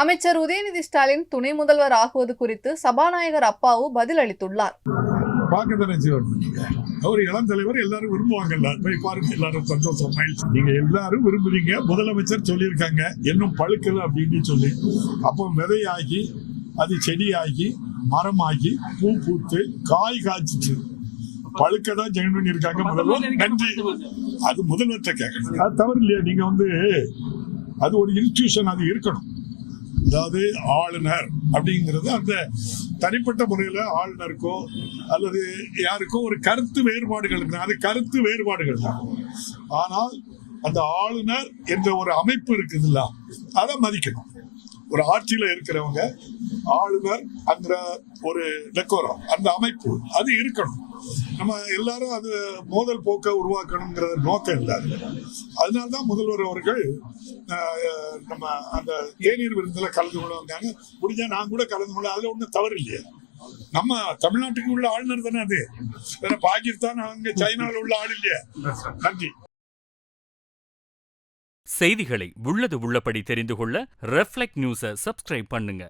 அமைச்சர் உதயநிதி ஸ்டாலின் துணை முதல்வர் ஆகுவது குறித்து சபாநாயகர் அப்பாவு பதில் அளித்துள்ளார். அவர் இளம் தலைவர், எல்லாரும் விரும்புவாங்கல்ல, போய் பாருங்க, எல்லாரும் சந்தோஷம். நீங்க எல்லாரும் விரும்புறீங்க. முதலமைச்சர் சொல்லியிருக்காங்க இன்னும் பழுக்கல அப்படின்னு சொல்லி. அப்போ விதையாகி அது செடியாகி மரமாகி பூ பூத்து காய் காய்ச்சிச்சு. பழுக்கதான் ஜெயின் பண்ணி இருக்காங்க முதல்வர். நன்றி. அது முதல்வர்கிட்ட கேட்கணும். அது தவறு இல்லையா? நீங்க அது ஒரு இன்ஸ்டிடியூஷன், அது இருக்கணும். அதாவது ஆளுநர் அப்படிங்கிறது அந்த தனிப்பட்ட முறையில் ஆளுநருக்கோ அல்லது யாருக்கோ ஒரு கருத்து வேறுபாடுகள் இருக்கு. அது கருத்து வேறுபாடுகள் தான். ஆனால் அந்த ஆளுநர் என்ற ஒரு அமைப்பு இருக்குதுல்ல, அதை மதிக்கணும். ஒரு ஆட்சியில இருக்கிறவங்க ஆளுநர் அந்த ஒரு டெக்கோரம், அந்த அமைப்பு அது இருக்கணும். நம்ம எல்லாரும் அது மோதல் போக்க உருவாக்கணுங்கிற நோக்கம் இல்லாது. அதனால்தான் முதல்வர் அவர்கள் நம்ம அந்த தேநீர் விருந்தில் கலந்து கொள்ள வந்தாங்க. முடிஞ்சா நான் கூட கலந்து கொள்ள, அதுல ஒன்றும் தவறு இல்லையா? நம்ம தமிழ்நாட்டுக்கு உள்ள ஆளுநர் தானே அது. வேற பாகிஸ்தான் அங்க சைனாவில் உள்ள ஆள் இல்லையா? நன்றி. செய்திகளை உள்ளது உள்ளபடி தெரிந்து கொள்ள ரெஃப்ளெக்ட் நியூஸை சப்ஸ்கிரைப் பண்ணுங்க.